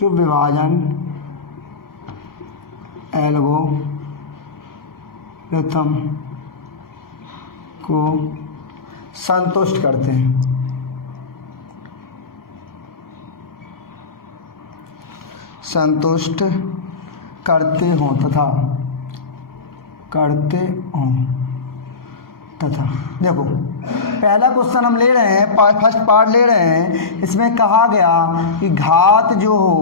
जो विभाजन एल्गोरिथम को संतुष्ट करते हैं। संतुष्ट करते हों तथा देखो, पहला क्वेश्चन हम ले रहे हैं, फर्स्ट पार्ट ले रहे हैं। इसमें कहा गया कि घात जो हो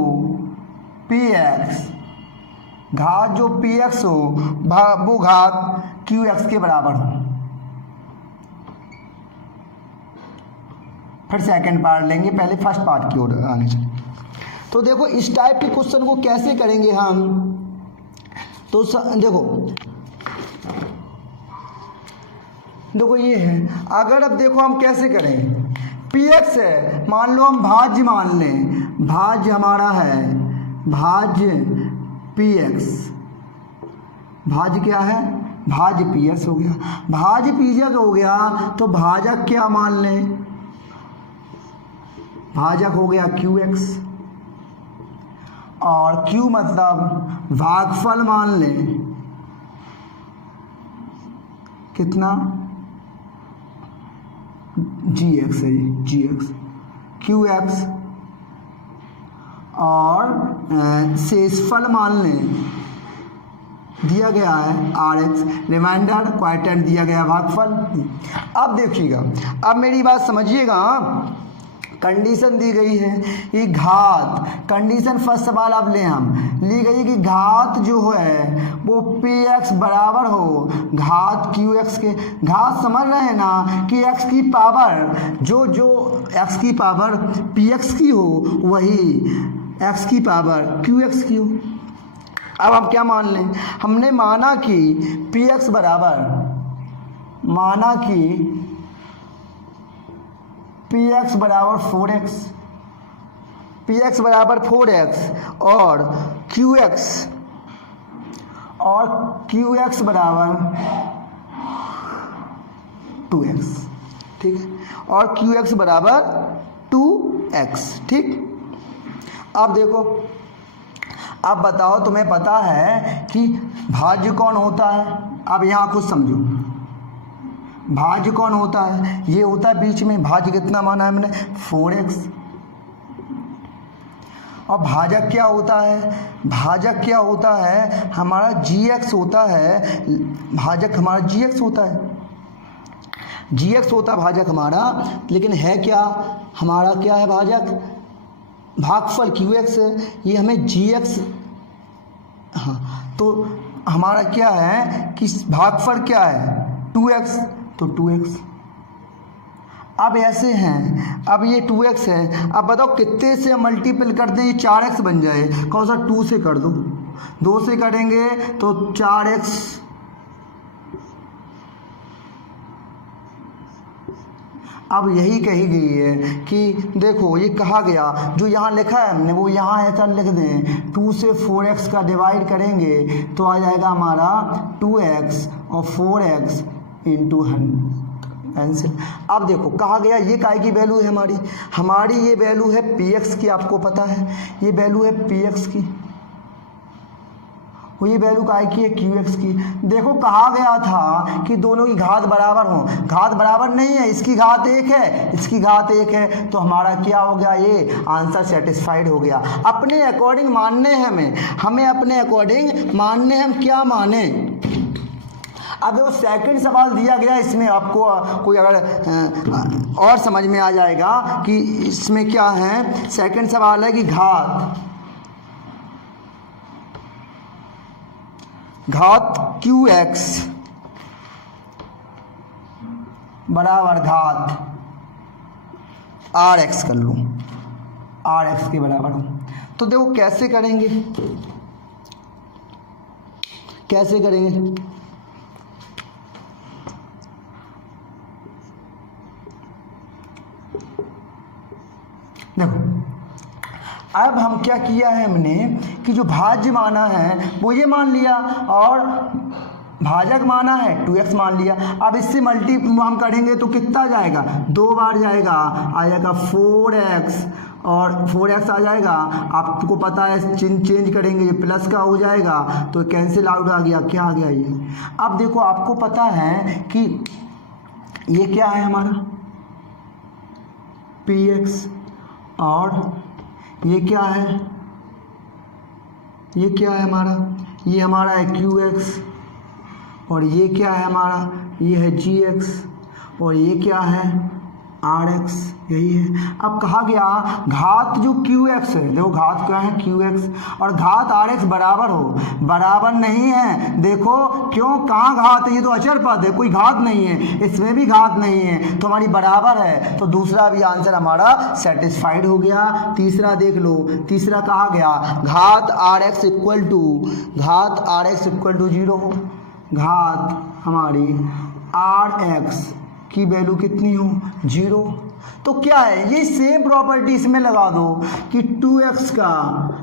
px, घात जो px हो वो घात qx के बराबर हो। फिर सेकंड पार्ट लेंगे, पहले फर्स्ट पार्ट की ओर आगे चलें। तो देखो इस टाइप के क्वेश्चन को कैसे करेंगे हम, तो देखो ये है। अगर अब देखो हम कैसे करें, px है, मान लो हम भाज्य मान लें, भाज्य हमारा है, भाज्य px, भाज्य क्या है, भाज्य px हो गया। भाज्य px हो गया तो भाजक क्या मान लें, भाजक हो गया qx, और q मतलब भागफल मान लें, कितना, gx है, gx qx, और शेषफल मान लें, दिया गया है rx, रिमाइंडर क्वाइटेंट दिया गया भागफल। अब देखिएगा, अब मेरी बात समझिएगा। कंडीशन दी गई है कि घात, कंडीशन फर्स्ट सवाल अब ले हम ली गई कि घात जो है वो px बराबर हो घात qx के। घात समझ रहे हैं ना कि x की पावर जो x की पावर px की हो वही x की पावर qx की हो। अब हम क्या मान लें, हमने माना कि px बराबर, माना कि px बराबर 4x, px बराबर 4x और qx बराबर 2x, ठीक है, और qx बराबर 2x, ठीक। अब देखो, अब बताओ तुम्हें पता है कि भाज्य कौन होता है, अब यहाँ कुछ समझो। भाज्य कौन होता है, ये होता है बीच में, भाज्य कितना माना है हमने 4x, और भाजक क्या होता है, भाजक क्या होता है हमारा gx होता है, भाजक हमारा gx होता है, gx होता है भाजक हमारा, लेकिन है क्या हमारा, क्या है भाजक, भागफल qx है, ये हमें gx, हाँ तो हमारा क्या है कि भागफल क्या है 2x, तो 2x। अब ऐसे हैं, अब ये 2x है, अब बताओ कितने से मल्टीपल कर दें ये 4x बन जाए, कौन सा 2 से कर दो, 2 से करेंगे तो 4x, अब यही कही गई है कि देखो ये कहा गया जो यहाँ लिखा है हमने वो यहाँ ऐसा लिख दें, 2 से 4x का डिवाइड करेंगे तो आ जाएगा हमारा 2x और 4x इंटू 100 कैंसिल। अब देखो कहा गया ये काय की वैल्यू है हमारी ये वैल्यू है px की, आपको पता है ये वैल्यू है px की, ये वैल्यू काय की है qx की। देखो कहा गया था कि दोनों की घात बराबर हो, घात बराबर नहीं है, इसकी घात 1 है, इसकी घात 1 है, तो हमारा क्या हो गया, ये आंसर सेटिस्फाइड हो गया। अपने अकॉर्डिंग मानने हैं हमें अपने अकॉर्डिंग मानने, हम क्या माने। अब देखो सेकंड सवाल दिया गया, इसमें आपको कोई अगर और समझ में आ जाएगा कि इसमें क्या है। सेकंड सवाल है कि घात qx बराबर घात rx कर लूँ, rx के बराबर हो, तो देखो कैसे करेंगे, कैसे करेंगे। देखो अब हम क्या किया है हमने कि जो भाज्य माना है वो ये मान लिया और भाजक माना है 2x मान लिया। अब इससे मल्टी हम करेंगे तो कितना जाएगा, 2 बार जाएगा, आ जाएगा 4x और 4x आ जाएगा। आपको पता है चेंज करेंगे ये प्लस का हो जाएगा तो कैंसिल आउट आ गया, क्या आ गया ये। अब देखो आपको पता है कि ये क्या है हमारा px और ये क्या है, ये क्या है हमारा, ये हमारा है qx और ये क्या है हमारा, ये है gx और ये क्या है rx, यही है। अब कहा गया घात जो qx है, देखो घात क्या है qx और घात rx बराबर हो, बराबर नहीं है। देखो क्यों, कहाँ घात है, ये तो अचर पद है, कोई घात नहीं है, इसमें भी घात नहीं है, तो हमारी बराबर है, तो दूसरा भी आंसर हमारा सेटिस्फाइड हो गया। तीसरा देख लो, तीसरा कहा गया घात rx इक्वल टू 0 हो, घात हमारी rx की वैल्यू कितनी हो 0, तो क्या है ये सेम प्रॉपर्टी इसमें लगा दो कि 2x का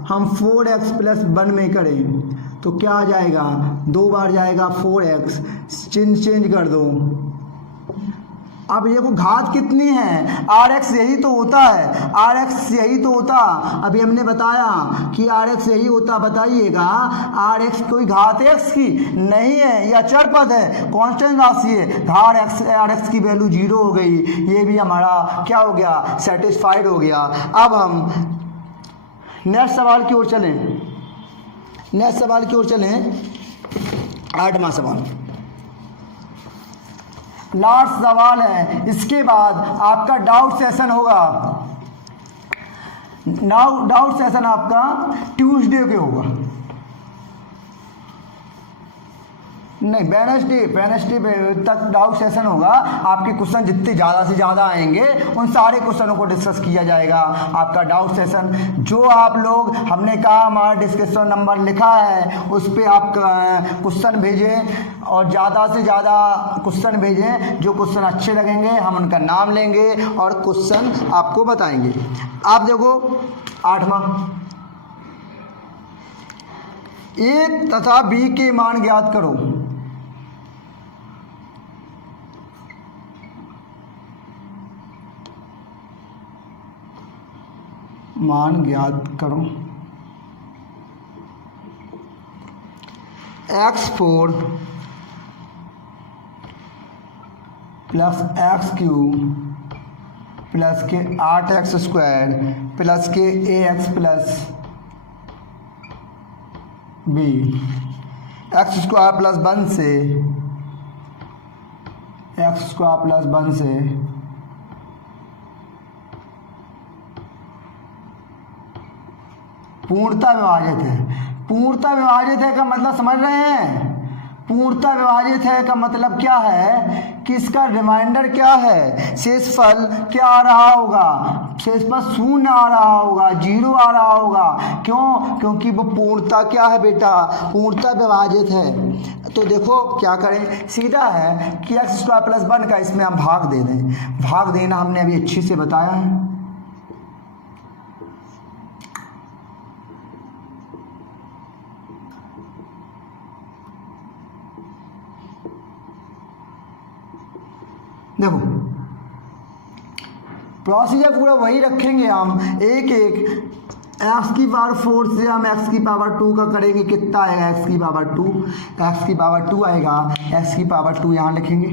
हम 4x प्लस 1 में करें तो क्या आ जाएगा, 2 बार जाएगा 4x, चेंज कर दो। अब ये को घात कितनी है, rx यही तो होता है, rx यही तो होता, अभी हमने बताया कि rx यही होता। बताइएगा rx कोई घात x की नहीं है, यह अचर पद है, कांस्टेंट राशि है। घात rx की वैल्यू 0 हो गई, ये भी हमारा क्या हो गया, सेटिस्फाइड हो गया। अब हम नेक्स्ट सवाल की ओर चलें, 8वां सवाल, लास्ट सवाल है, इसके बाद आपका डाउट सेशन होगा। डाउट सेशन आपका ट्यूसडे के होगा, नहीं वेडनेसडे तक डाउट सेशन होगा। आपके क्वेश्चन जितने ज़्यादा से ज़्यादा आएंगे उन सारे क्वेश्चनों को डिस्कस किया जाएगा आपका डाउट सेशन। जो आप लोग हमने कहा हमारा डिस्कशन नंबर लिखा है उस पर आप क्वेश्चन भेजें और ज़्यादा से ज़्यादा क्वेश्चन भेजें। जो क्वेश्चन अच्छे लगेंगे हम उनका नाम लेंगे और क्वेश्चन आपको बताएंगे। आप देखो 8वां, ए तथा बी के मान ज्ञात करो। मान ज्ञात करो। x4 प्लस x3 प्लस के 8x² प्लस के ax plus b x square plus 1 से एक्स स्क्वायर प्लस 1 से पूर्णतः विभाजित है। पूर्णतः विभाजित है का मतलब समझ रहे हैं? पूर्णतः विभाजित है का मतलब क्या है कि इसका रिमाइंडर क्या है, शेषफल क्या आ रहा होगा, शेषफल 0 आ रहा होगा, 0 आ रहा होगा। क्यों? क्योंकि वो पूर्णतः क्या है बेटा, पूर्णतः विभाजित है। तो देखो क्या करें, सीधा है कि एक्स स्क्वायर प्लस 1 का इसमें हम भाग दे दें। भाग देना हमने अभी अच्छे से बताया है। देखो प्रोसीजर पूरा वही रखेंगे हम, एक एक एक्स की पावर 4 से हम एक्स की पावर 2 का करेंगे। कितना आएगा एक्स की पावर 2, एक्स की पावर 2 आएगा, एक्स की पावर 2 यहाँ लिखेंगे।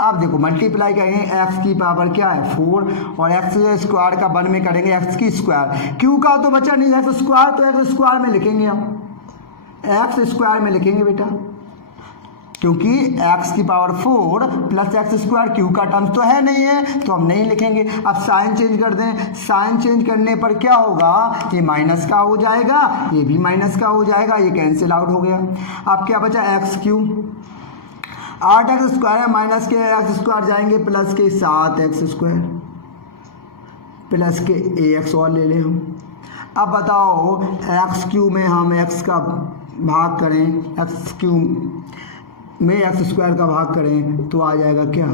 अब देखो मल्टीप्लाई करेंगे, एक्स की पावर क्या है 4 और एक्स स्क्वायर का 1 में करेंगे एक्स की स्क्वायर। क्यू का तो बचा नहीं एक्स स्क्वायर, तो एक्स स्क्वायर में लिखेंगे हम, एक्स स्क्वायर में लिखेंगे बेटा, क्योंकि x की power 4 plus x square Q का टर्म्स तो है नहीं है, तो हम नहीं लिखेंगे। अब साइन चेंज कर दें, साइन चेंज करने पर क्या होगा, ये माइनस का हो जाएगा, ये भी माइनस का हो जाएगा, ये कैंसिल आउट हो गया। अब क्या बचा एक्स क्यू, 8x स्क्वायर है, माइनस के एक्स स्क्वायर जाएंगे, प्लस के 7x स्क्वायर, प्लस के ax और ले लें हम। अब बताओ एक्स क्यू में हम x का भाग करें, एक्स क्यू में एक्स स्क्वायर का भाग करें तो आ जाएगा क्या,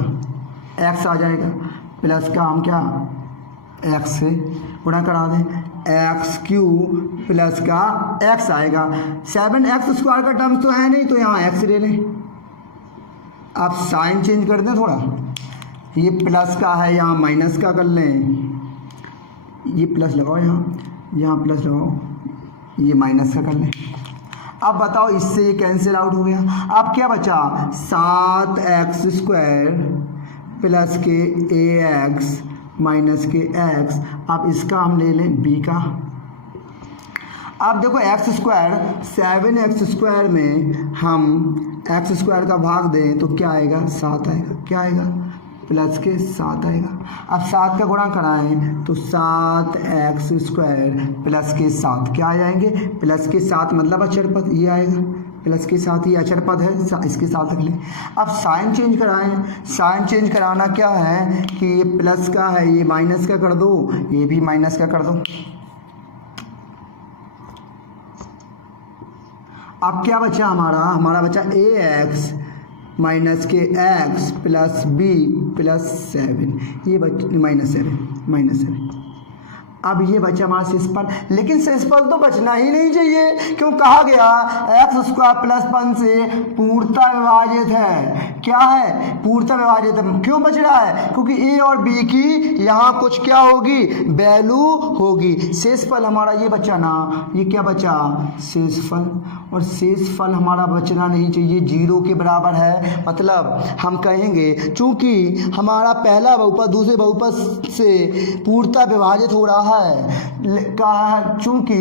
एक्स आ जाएगा, प्लस का हम क्या एक्स से गुणा करा दें, एक्स क्यू प्लस का एक्स आएगा। 7x स्क्वायर का टर्म्स तो है नहीं, तो यहाँ एक्स ले लें। आप साइन चेंज कर दें थोड़ा, ये प्लस का है यहाँ माइनस का कर लें, ये प्लस लगाओ यहाँ प्लस लगाओ, ये माइनस का कर लें। अब बताओ इससे ये कैंसिल आउट हो गया। अब क्या बचा, 7x स्क्वायर प्लस के ax माइनस के x। अब इसका हम ले लें b का। अब देखो एक्स स्क्वायर 7x स्क्वायर में हम एक्स स्क्वायर का भाग दें तो क्या आएगा, 7 आएगा, क्या आएगा प्लस के 7 आएगा। अब 7 का गुणा कराएं तो 7x स्क्वायर प्लस के 7 क्या आ जाएंगे, प्लस के 7 मतलब अचर पद ये आएगा, प्लस के साथ ये अचर पद है, इसके साथ रख लें। अब साइन चेंज कराएं, साइन चेंज कराना क्या है कि ये प्लस का है, ये माइनस का कर दो, ये भी माइनस का कर दो। अब क्या बचा हमारा बचा ax माइनस के x प्लस b प्लस 7, ये -7। अब ये बचा हमारा शेषफल, लेकिन शेषफल तो बचना ही नहीं चाहिए, क्यों कहा गया एक्स स्क्वायर प्लस 1 से पूर्णतः विभाजित है। क्या है, पूर्णतः विभाजित है। क्यों बच रहा है, क्योंकि ए और बी की यहाँ कुछ क्या होगी, वैल्यू होगी। शेषफल हमारा ये बचा ना, ये क्या बचा शेषफल, और शेषफल हमारा बचना नहीं चाहिए, 0 के बराबर है। मतलब हम कहेंगे चूंकि हमारा पहला बहुपद दूसरे बहुपद से पूर्णतः विभाजित हो रहा है, चूंकि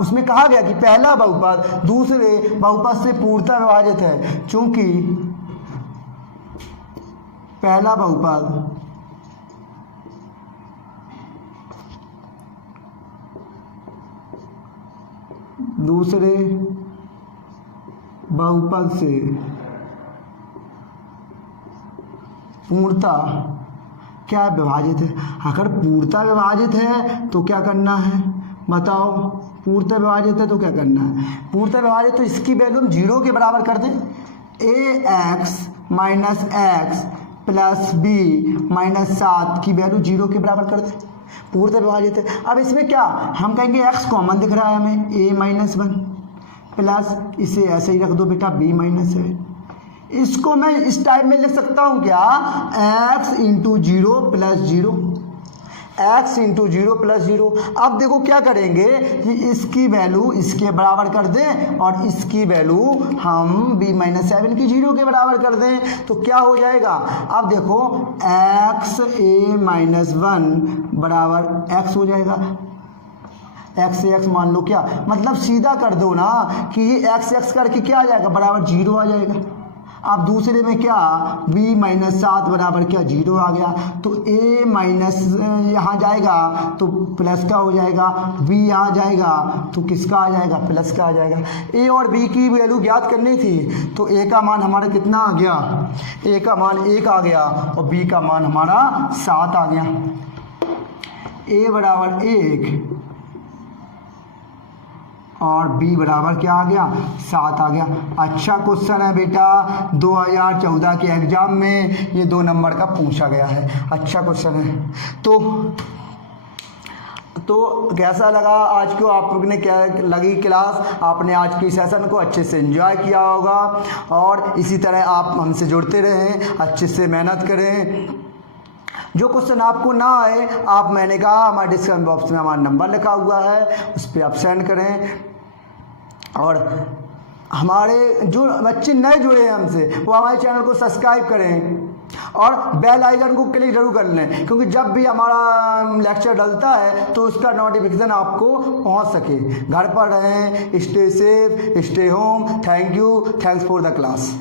उसमें कहा गया कि पहला बहुपद दूसरे बहुपद से पूर्णतः विभाजित है, चूंकि पहला बहुपद दूसरे बहुपद से पूर्णतः क्या विभाजित है। अगर पूर्णतः विभाजित है तो क्या करना है बताओ, पूर्णतः विभाजित है तो क्या करना है, पूर्णतः विभाजित तो इसकी वैल्यू हम 0 के बराबर कर दें, ax minus x plus b minus 7 की वैल्यू 0 के बराबर कर दें, पूर्णतः विभाजित है। अब इसमें क्या हम कहेंगे, x कॉमन दिख रहा है हमें, a माइनस 1 प्लस इसे ऐसे ही रख दो बेटा b माइनस 7। इसको मैं इस टाइप में लिख सकता हूं क्या, x into 0 plus 0, x into 0 plus 0। अब देखो क्या करेंगे कि इसकी वैल्यू इसके बराबर कर दें और इसकी वैल्यू हम b माइनस 7 की 0 के बराबर कर दें, तो क्या हो जाएगा। अब देखो x a माइनस 1 बराबर x हो जाएगा, एक्स से एक्स मान लो क्या, मतलब सीधा कर दो ना कि ये एक्स एक्स करके क्या आ जाएगा, बराबर 0 आ जाएगा। अब दूसरे में क्या, b माइनस 7 बराबर क्या 0 आ गया, तो a माइनस यहाँ जाएगा तो प्लस का हो जाएगा, b यहाँ जाएगा तो किसका आ जाएगा, प्लस का आ जाएगा। a और b की वैल्यू ज्ञात करनी थी, तो a का मान हमारा कितना आ गया, a का मान 1 आ गया और b का मान हमारा 7 आ गया। a बराबर 1 और b बराबर क्या आ गया, 7 आ गया। अच्छा क्वेश्चन है बेटा, 2014 के एग्जाम में ये 2 नंबर का पूछा गया है, अच्छा क्वेश्चन है। तो कैसा लगा आज को आपने, क्या लगी क्लास, आपने आज की सेशन को अच्छे से एंजॉय किया होगा और इसी तरह आप हमसे जुड़ते रहें, अच्छे से मेहनत करें। जो क्वेश्चन आपको ना आए आप, मैंने कहा हमारे डिस्क्रिप्शन बॉक्स में हमारा नंबर लिखा हुआ है, उस पर आप सेंड करें। और हमारे जो बच्चे नए जुड़े हैं हमसे, वो हमारे चैनल को सब्सक्राइब करें और बेल आइकन को क्लिक जरूर कर लें, क्योंकि जब भी हमारा लेक्चर डलता है तो उसका नोटिफिकेशन आपको पहुंच सके। घर पर रहें, stay safe, stay home. Thank you, thanks for the class.